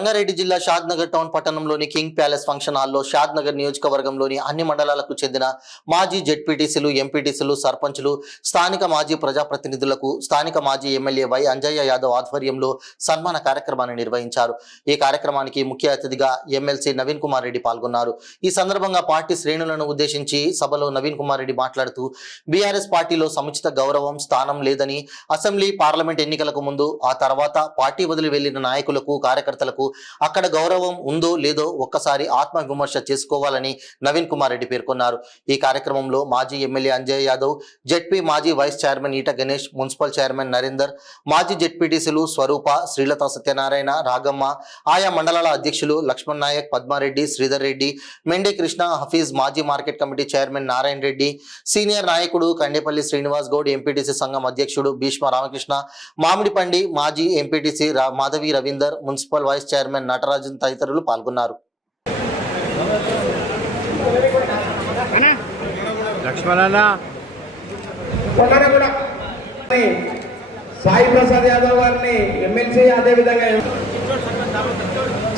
రంగారెడ్డి జిల్లా షాద్నగర్ టౌన్ పట్టణంలోని king palace function హాల్లో షాద్నగర్ నియోజకవర్గంలోని అన్ని మండలాలకు చెందిన మాజీ జెడ్పీటీసీలు, ఎంపీటీసీలు, సర్పంచులు, స్థానిక మాజీ ప్రజాప్రతినిధులకు స్థానిక మాజీ ఎమ్మెల్యే వై అంజయ్య యాదవ్ ఆధ్వర్యంలో సన్మాన కార్యక్రమాన్ని నిర్వహించారు. ఈ కార్యక్రమానికి ముఖ్య అతిథిగా ఎమ్మెల్సీ నవీన్ కుమార్ రెడ్డి పాల్గొన్నారు. ఈ సందర్భంగా పార్టీ శ్రేణులను ఉద్దేశించి సభలో నవీన్ కుమార్ రెడ్డి మాట్లాడుతూ బీఆర్ఎస్ పార్టీలో సముచిత గౌరవం, స్థానం లేదని, అసెంబ్లీ, పార్లమెంట్ ఎన్నికలకు ముందు, ఆ తర్వాత పార్టీ వదిలి వెళ్లిన నాయకులకు, కార్యకర్తలకు అక్కడ గౌరవం ఉందో లేదో ఒక్కసారి ఆత్మ విమర్శ చేసుకోవాలని నవీన్ కుమార్ రెడ్డి పేర్కొన్నారు. ఈ కార్యక్రమంలో మాజీ ఎమ్మెల్యే అంజయ్ యాదవ్, జెడ్పీ మాజీ వైస్ చైర్మన్ ఈట గణేష్, మున్సిపల్ చైర్మన్ నరేందర్, మాజీ జెడ్పీటీసీలు స్వరూప, శ్రీలత సత్యనారాయణ, రాగమ్మ, ఆయా మండలాల అధ్యక్షులు లక్ష్మణ్ నాయక్, పద్మారెడ్డి, శ్రీధర్ రెడ్డి, మెండే కృష్ణ, హఫీజ్, మాజీ market committee chairman Narayana Reddy, senior నాయకుడు కండేపల్లి శ్రీనివాస్ గౌడ్, ఎంపీటీసీ సంఘం అధ్యక్షుడు భీష్మ రామకృష్ణ, మామిడిపండి మాజీ MPTC Madhavi Ravinder, municipal vice chairman Natarajan తదితరులు పాల్గొన్నారు. సాయి ప్రసాద్ యాదవ్ గారిని ఎమ్మెల్సీ, అదేవిధంగా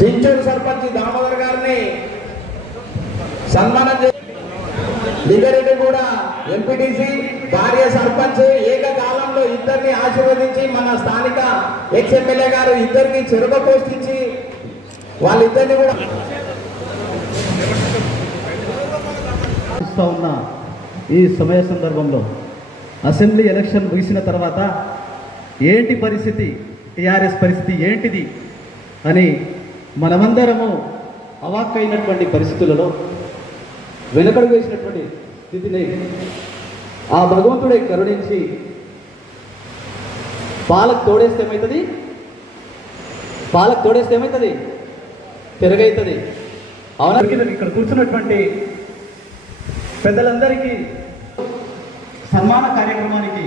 చించూరు సర్పంచ్ దామోదర్ గారిని సన్మానం లింగారెడ్డి కూడా ఎంపీటీసీ, భార్య సర్పంచ్, ఏకకాలంలో ఇద్దరిని ఆశీర్వదించి మన స్థానిక ఎక్స్ ఎమ్మెల్యే గారు ఇద్దరికి చెరుక పోస్టించి వాళ్ళిద్దరిని కూడా ఉన్న ఈ సమయ సందర్భంలో అసెంబ్లీ ఎలక్షన్ ముగిసిన తర్వాత ఏంటి పరిస్థితి, టీఆర్ఎస్ పరిస్థితి ఏంటిది అని మనమందరము అవాక్కైనటువంటి పరిస్థితులలో వెనకడుగు వేసినటువంటి స్థితిని ఆ భగవంతుడే కరుణించి పాలకు తోడేస్తే ఏమవుతుంది, తిరగైతుంది. అవునా? ఇక్కడ కూర్చున్నటువంటి పెద్దలందరికీ సన్మాన కార్యక్రమానికి,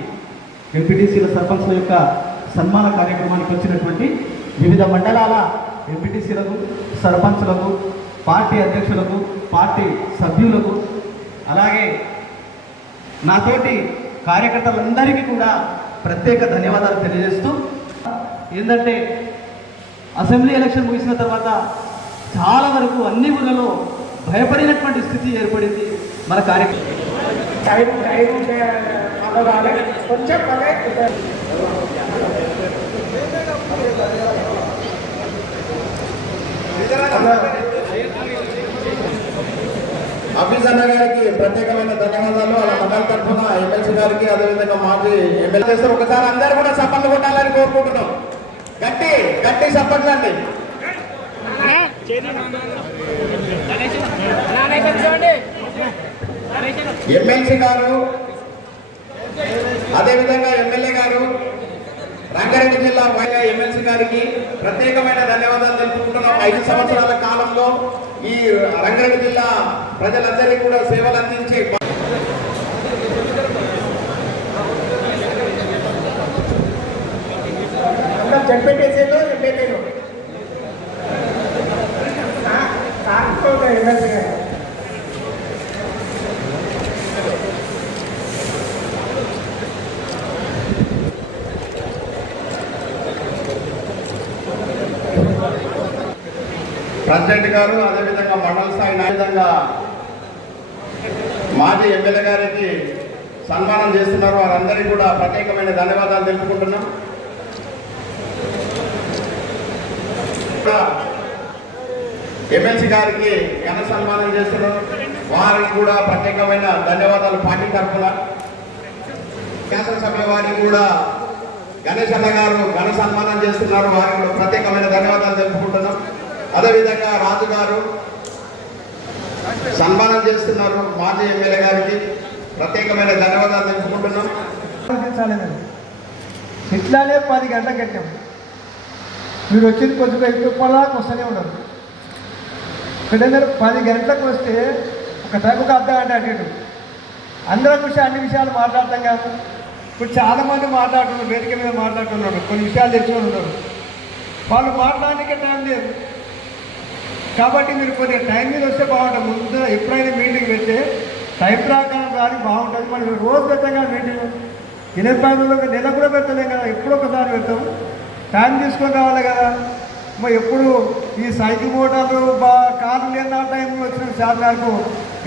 ఎంపీటీసీల, సర్పంచ్ల యొక్క సన్మాన కార్యక్రమానికి వచ్చినటువంటి వివిధ మండలాల ఎంపీటీసీలకు, సర్పంచ్లకు, పార్టీ అధ్యక్షులకు, పార్టీ సభ్యులకు, అలాగే నాతోటి కార్యకర్తలందరికీ కూడా ప్రత్యేక ధన్యవాదాలు తెలియజేస్తూ, ఏంటంటే అసెంబ్లీ ఎలక్షన్ ముగిసిన తర్వాత చాలా వరకు అన్ని ఊళ్ళలో భయపడినటువంటి స్థితి ఏర్పడింది. మన కార్యక్రమం హఫీజ్ అన్న గారికి ప్రత్యేకమైన ధన్యవాదాలు. అలా మండల తరఫున ఎమ్మెల్సీ గారికి, అదేవిధంగా మాజీ ఎమ్మెల్యే చేస్తారు. ఒకసారి అందరూ కూడా సపోర్ట్ కొట్టాలని కోరుకుంటున్నాం. గట్టి గట్టి సపోర్ట్ అండి. ఎమ్మెల్సీ గారు, అదేవిధంగా ఎమ్మెల్యే గారు, రంగారెడ్డి జిల్లా ఎమ్మెల్సీ గారికి ప్రత్యేకమైన ధన్యవాదాలు తెలుపుకుంటున్నాం. 5 సంవత్సరాల కాలంలో ఈ రంగారెడ్డి జిల్లా ప్రజలందరికీ కూడా సేవలు అందించి జడ్పీటీసీలో ఎమ్మెల్యేలు ఎమ్మెల్సీ గారు ప్రెసిడెంట్ గారు, అదేవిధంగా మండల స్థాయి విధంగా మాజీ ఎమ్మెల్యే గారికి సన్మానం చేస్తున్నారు. వారందరికీ కూడా ప్రత్యేకమైన ధన్యవాదాలు తెలుపుకుంటున్నాం. ఎమ్మెల్సీ గారికి ఘన సన్మానం చేస్తున్నారు. వారికి కూడా ప్రత్యేకమైన ధన్యవాదాలు పార్టీ తరఫున. శాసనసభ్య వారికి కూడా గణేష్ అన్న గారు ఘన సన్మానం చేస్తున్నారు. వారికి కూడా ప్రత్యేకమైన ధన్యవాదాలు తెలుపుకుంటున్నాం. అదేవిధంగా రాజు గారు సన్మానం చేస్తున్నారు. మాజీ ఎమ్మెల్యే గారికి ప్రత్యేకమైన ధన్యవాదాలు తెలుపుకుంటున్నాం. ఇట్లానే 10 గంటలకు కట్టాం. మీరు వచ్చింది కొంచెం ఎక్కువలాగా వస్తూనే ఉన్నారు. ఇక్కడ 10 గంటలకు వస్తే ఒక టైం ఒక అర్ధ గంట అడ్డాడు. అందరం కూర్చొని అన్ని విషయాలు మాట్లాడతాం కాదు. ఇప్పుడు చాలామంది మాట్లాడుతున్నారు, వేదిక మీద మాట్లాడుతున్నారు, కొన్ని విషయాలు తెచ్చుకొని ఉన్నారు. వాళ్ళు మాట్లాడడానికి టైం లేదు. కాబట్టి మీరు కొద్దిగా టైం మీద వస్తే బాగుంటుంది. ముందు ఎప్పుడైనా మీటింగ్ పెడితే టైం ప్రకారం రాని బాగుంటుంది. మనం రోజు పెట్టాం కదా మీటింగ్, 8 రోజులు నెల కూడా పెట్టలేం కదా, ఎప్పుడొకసారి పెడతాం. టైం తీసుకొని రావాలి కదా. ఎప్పుడు ఈ సైకిల్ మోటార్లు కార్లు లేని టైంలో వచ్చిన చార్లకు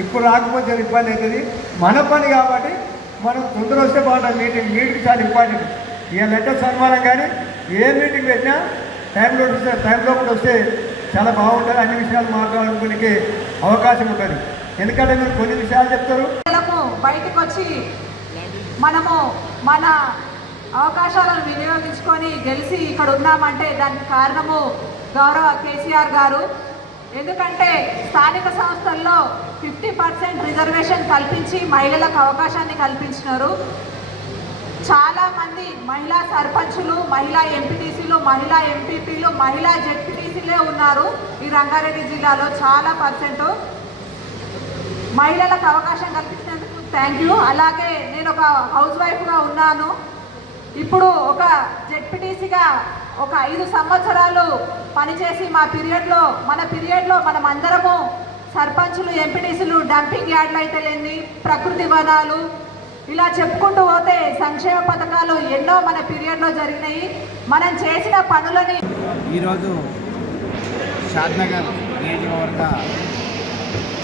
ఇప్పుడు రాకపోతే ఇబ్బంది అవుతుంది. మన పని కాబట్టి మనం తొందర వస్తే బాగుంటుంది. మీటింగ్ చాలా ఇంపార్టెంట్. ఇక లెటర్ సన్మానం కానీ ఏ మీటింగ్ పెట్టినా టైంలో కూడా వస్తే చాలా బాగుంటుంది. అన్ని విషయాలు మాట్లాడుకోవడానికి అవకాశం ఉంటుంది. ఎందుకంటే మీరు కొన్ని విషయాలు చెప్తారు. బయటకు వచ్చి మనము మన అవకాశాలను వినియోగించుకొని గెలిచి ఇక్కడ ఉన్నామంటే దానికి కారణము గౌరవ కేసీఆర్ గారు. ఎందుకంటే స్థానిక సంస్థల్లో 50% రిజర్వేషన్ కల్పించి మహిళలకు అవకాశాన్ని కల్పించినారు. చాలామంది మహిళా సర్పంచులు, మహిళా ఎంపీటీసీలు, మహిళా ఎంపీపీలు, మహిళా జెడ్పీటీసీలే ఉన్నారు ఈ రంగారెడ్డి జిల్లాలో. చాలా పర్సెంట్ మహిళలకు అవకాశం కల్పించినందుకు థ్యాంక్ యూ. అలాగే నేను ఒక హౌస్ వైఫ్గా ఉన్నాను. ఇప్పుడు ఒక జెడ్పీటీసీగా ఒక 5 సంవత్సరాలు పనిచేసి మన పీరియడ్లో మనం అందరము సర్పంచులు, ఎంపీటీసీలు, డంపింగ్ యార్డ్లు అయితే లేని, ప్రకృతి వనాలు, ఇలా చెప్పుకుంటూ పోతే సంక్షేమ పథకాలు ఎన్నో మన పీరియడ్లో జరిగినాయి. మనం చేసిన పనులని ఈరోజు షాద్నగర్ నియోజకవర్గ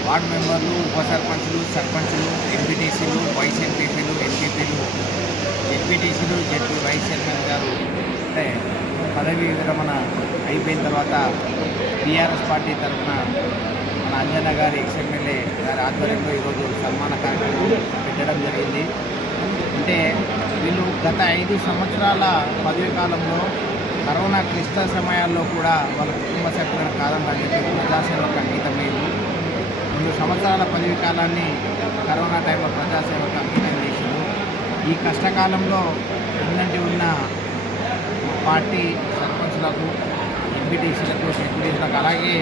వార్డు మెంబర్లు, ఉప సర్పంచులు, సర్పంచులు, ఎంపీటీసీలు, వైస్ ఎంపీపీలు, ఎంపీపీలు, జెడ్పీటీసీలు, వైస్ చైర్మన్ గారు అంటే పదవీ విరమణ అయిపోయిన తర్వాత టీఆర్ఎస్ పార్టీ తరఫున మన అంజన్న గారి ఎక్స్ఎమ్మెల్యే గారి ఆధ్వర్యంలో ఈరోజు సన్మాన కార్యక్రమం పెట్టడం జరిగింది. అంటే వీళ్ళు గత 5 సంవత్సరాల పదవీ కాలంలో కరోనా క్లిష్ట సమయాల్లో కూడా వాళ్ళ కుటుంబ సభ్యులను కాదని చెప్పి ప్రజాసేవకు అంకితమైంది. 2 సంవత్సరాల పదవీ కాలాన్ని కరోనా టైంలో ప్రజాసేవకు అంకితం చేశారు. ఈ కష్టకాలంలో ఉన్నంటి ఉన్న పార్టీ సర్పంచులకు, ఎంపీటీసీలకు, జెడ్పీటీసీలకు, అలాగే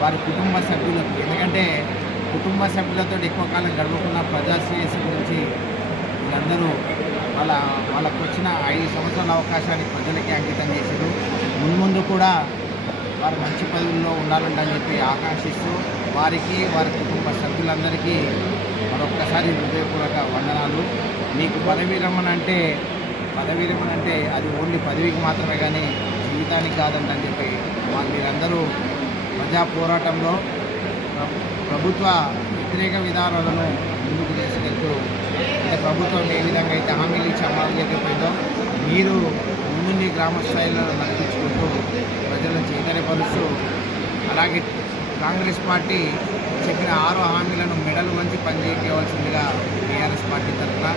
వారి కుటుంబ సభ్యులకు, ఎందుకంటే కుటుంబ సభ్యులతో ఎక్కువ కాలం గడపకుండా ప్రజాశ్రేయస్సు గురించి వీళ్ళందరూ వాళ్ళకు వచ్చిన 5 సంవత్సరాల అవకాశాన్ని ప్రజలకి అంకితం చేశారు. ముందు కూడా వారు మంచి పదవుల్లో ఉండాలని చెప్పి ఆకాంక్షిస్తూ వారికి, వారి కుటుంబ సభ్యులందరికీ మరొక్కసారి హృదయపూర్వక వందనాలు. మీకు పదవీ విరమణ అంటే అది ఓన్లీ పదవికి మాత్రమే కానీ జీవితానికి కాదని చెప్పి మీరందరూ ప్రజా పోరాటంలో ప్రభుత్వ వ్యతిరేక విధానాలను ముందుకు తీసుకెళ్తూ, అంటే ప్రభుత్వం ఏ విధంగా అయితే హామీలు ఇచ్చి అమలు చేయకపోయిందో మీరు ముందుండి గ్రామ స్థాయిలో నడిపించుకుంటూ ప్రజలను చైతన్యపరుస్తూ, అలాగే కాంగ్రెస్ పార్టీ చెప్పిన 6 హామీలను మెడలు వంచి పనిచేయవలసిందిగా టీఆర్ఎస్ పార్టీ తరఫున,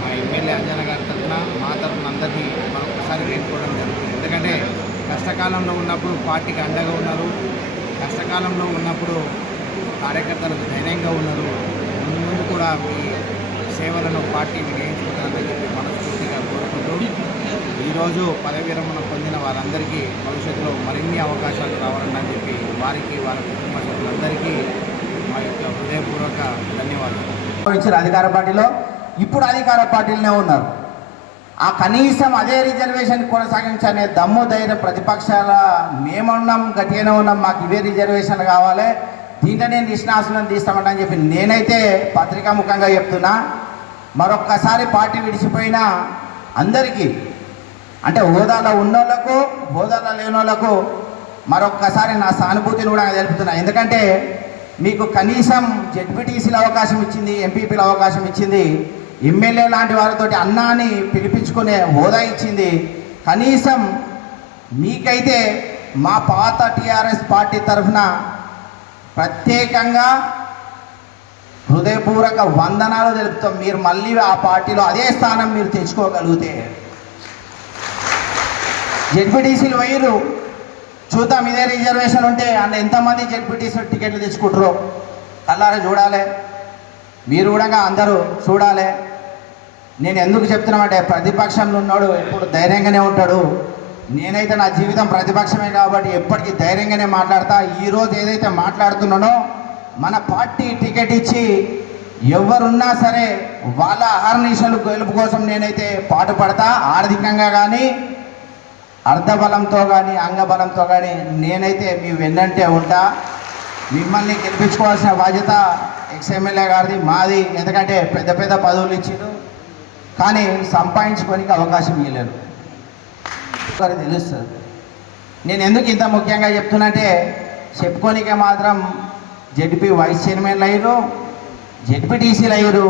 మా ఎమ్మెల్యే అంజన గారి తరఫున, మా తరఫున అందరినీ మరొకసారి వేడుకోవడం జరుగుతుంది. ఎందుకంటే కష్టకాలంలో ఉన్నప్పుడు పార్టీకి అండగా ఉన్నారు, కష్టకాలంలో ఉన్నప్పుడు కార్యకర్తలకు ధైర్యంగా ఉన్నారు. ముందు కూడా మీ సేవలను పార్టీ వినియోగించుకుంటారని చెప్పి మనస్ఫూర్తిగా కోరుకుంటూ, ఈరోజు పదవి విరమణ పొందిన వారందరికీ భవిష్యత్తులో మరిన్ని అవకాశాలు రావాలని చెప్పి వారికి, వారి కుటుంబ సభ్యులందరికీ మా యొక్క హృదయపూర్వక ధన్యవాదాలు. ఇచ్చిన అధికార పార్టీలో ఇప్పుడు అధికార పార్టీలోనే ఉన్నారు. ఆ కనీసం అదే రిజర్వేషన్ కొనసాగించనే దమ్ము ధైర్యం ప్రతిపక్షాల మేమున్నాం, గట్టిగానే ఉన్నాం, మాకు ఇవే రిజర్వేషన్ కావాలి, దీంట్లో నేను నిష్ణాసనం తీస్తామంటని చెప్పి నేనైతే పత్రికాముఖంగా చెప్తున్నా. మరొక్కసారి పార్టీ విడిచిపోయిన అందరికీ, అంటే హోదాలో ఉన్నోళ్లకు, హోదాలో లేనోళ్లకు మరొక్కసారి నా సానుభూతిని కూడా తెలుపుతున్నా. ఎందుకంటే మీకు కనీసం జెడ్పీటీసీల అవకాశం ఇచ్చింది, ఎంపీపీల అవకాశం ఇచ్చింది, ఎమ్మెల్యే లాంటి వారితోటి అన్నాని పిలిపించుకునే హోదా ఇచ్చింది. కనీసం మీకైతే మా పాత టీఆర్ఎస్ పార్టీ తరఫున ప్రత్యేకంగా హృదయపూర్వక వందనాలు తెలుపుతాం. మీరు మళ్ళీ ఆ పార్టీలో అదే స్థానం మీరు తెచ్చుకోగలిగితే. జెడ్పీటీసీలు వైరు చూద్దాం, ఇదే రిజర్వేషన్ ఉంటే అందులో ఎంతమంది జెడ్పీటీసీ టికెట్లు తెచ్చుకుంటారో కల్లారా చూడాలి. మీరు కూడా అందరూ చూడాలి. నేను ఎందుకు చెప్తున్నామంటే ప్రతిపక్షంలో ఉన్నాడు ఎప్పుడు ధైర్యంగానే ఉంటాడు. నేనైతే నా జీవితం ప్రతిపక్షమే కాబట్టి ఎప్పటికీ ధైర్యంగానే మాట్లాడతా. ఈరోజు ఏదైతే మాట్లాడుతున్నానో మన పార్టీ టికెట్ ఇచ్చి ఎవరున్నా సరే వాళ్ళ అహర్నిశలు గెలుపు కోసం నేనైతే పాటుపడతా. ఆర్థికంగా కానీ, అర్ధబలంతో కానీ, అంగబలంతో కానీ నేనైతే మీ వెన్నంటే ఉంటా. మిమ్మల్ని గెలిపించుకోవాల్సిన బాధ్యత ఎక్స్ఎమ్మెల్యే గారిది, మాది. ఎందుకంటే పెద్ద పెద్ద పదవులు ఇచ్చారు కానీ సంపాదించుకోనికి అవకాశం ఇవ్వలేరు. తెలుస్తుంది నేను ఎందుకు ఇంత ముఖ్యంగా చెప్తున్నంటే చెప్పుకోనికే మాత్రం జెడ్పీ వైస్ చైర్మన్లు అయ్యారు, జెడ్పీటీసీలు అయ్యారు.